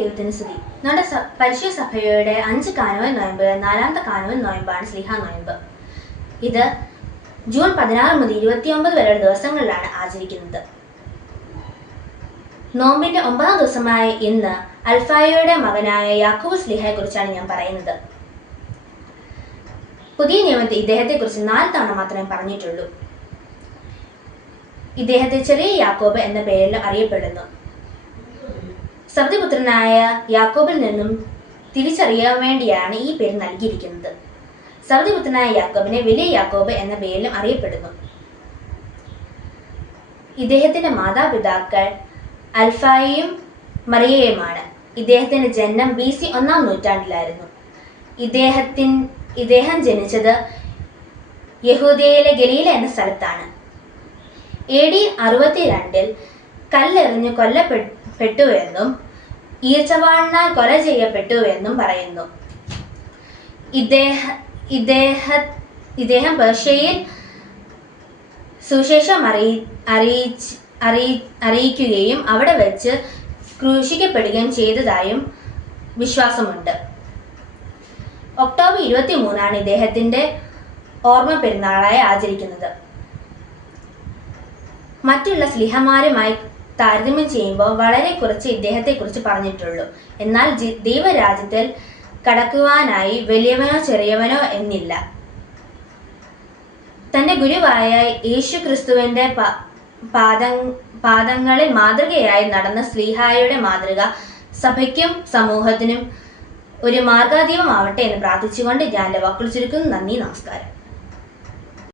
ദൈവത്തിന് സ്തുതി നമ്മുടെ പരിശുദ്ധ സഭയുടെ അഞ്ച് കാനോൻ നോയമ്പ് നാലാമത്തെ കാനോൻ നോയമ്പാണ് സ്ലിഹ നോയമ്പ്. ഇത് ജൂൺ പതിനാറ് മുതൽ ഇരുപത്തിയൊമ്പത് വരെയുള്ള ദിവസങ്ങളിലാണ് ആചരിക്കുന്നത്. നോമ്പിന്റെ ഒമ്പതാം ദിവസമായ ഇന്ന് അൽഫായയുടെ മകനായ യാക്കൂബ് സ്ലിഹയെ കുറിച്ചാണ് ഞാൻ പറയുന്നത്. പുതിയ നിയമത്തിൽ ഇദ്ദേഹത്തെക്കുറിച്ച് നാല് തവണ മാത്രമേ പറഞ്ഞിട്ടുള്ളൂ. ഇദ്ദേഹത്തെ ചെറിയ യാക്കോബ് എന്ന പേരിൽ അറിയപ്പെടുന്നു. സബ്ദിപുത്രനായ യാക്കോബിൽ നിന്നും തിരിച്ചറിയാൻ വേണ്ടിയാണ് ഈ പേര് നൽകിയിരിക്കുന്നത്. സബ്ദിപുത്രനായ യാക്കോബിനെ വലിയ യാക്കോബ് എന്ന പേരിലും അറിയപ്പെടുന്നു. ഇദ്ദേഹത്തിന്റെ മാതാപിതാക്കൾ അൽഫായിയും മറിയയുമാണ്. ഇദ്ദേഹത്തിന്റെ ജനനം ബി സി ഒന്നാം നൂറ്റാണ്ടിലായിരുന്നു. ഇദ്ദേഹത്തിൻ ഇദ്ദേഹം ജനിച്ചത് യഹൂദയിലെ ഗലീല എന്ന സ്ഥലത്താണ്. എ ഡി അറുപത്തിരണ്ടിൽ കല്ലെറിഞ്ഞ് കൊല്ലപ്പെട്ടുവെന്നും ഈർച്ചവാളിനാൽ കൊല ചെയ്യപ്പെട്ടു എന്നും പറയുന്നു. ഇദ്ദേഹ ഇദ്ദേഹ ഇദ്ദേഹം പേർഷ്യയിൽ സുശേഷം അറിയി അറിയിച്ച് അറിയി അറിയിക്കുകയും അവിടെ വെച്ച് ക്രൂശിക്കപ്പെടുകയും ചെയ്തതായും വിശ്വാസമുണ്ട്. ഒക്ടോബർ ഇരുപത്തി മൂന്നാണ് ഇദ്ദേഹത്തിന്റെ ഓർമ്മ പെരുന്നാളായി ആചരിക്കുന്നത്. മറ്റുള്ള സ്ലിഹമാരുമായി താരതമ്യം ചെയ്യുമ്പോൾ വളരെ കുറച്ച് ഇദ്ദേഹത്തെക്കുറിച്ച് പറഞ്ഞിട്ടുള്ളൂ. എന്നാൽ ദൈവരാജ്യത്തിൽ കടക്കുവാനായി വലിയവനോ ചെറിയവനോ എന്നില്ല. തന്റെ ഗുരുവായ യേശു ക്രിസ്തുവിന്റെ പാദ പാദങ്ങളിൽ മാതൃകയായി നടന്ന സ്ലീഹായുടെ മാതൃക സഭയ്ക്കും സമൂഹത്തിനും ഒരു മാർഗാദീപമാവട്ടെ എന്ന് പ്രാർത്ഥിച്ചുകൊണ്ട് ഞാൻ വാക്കുകൾ ചുരുക്കുന്നു. നന്ദി നമസ്കാരം.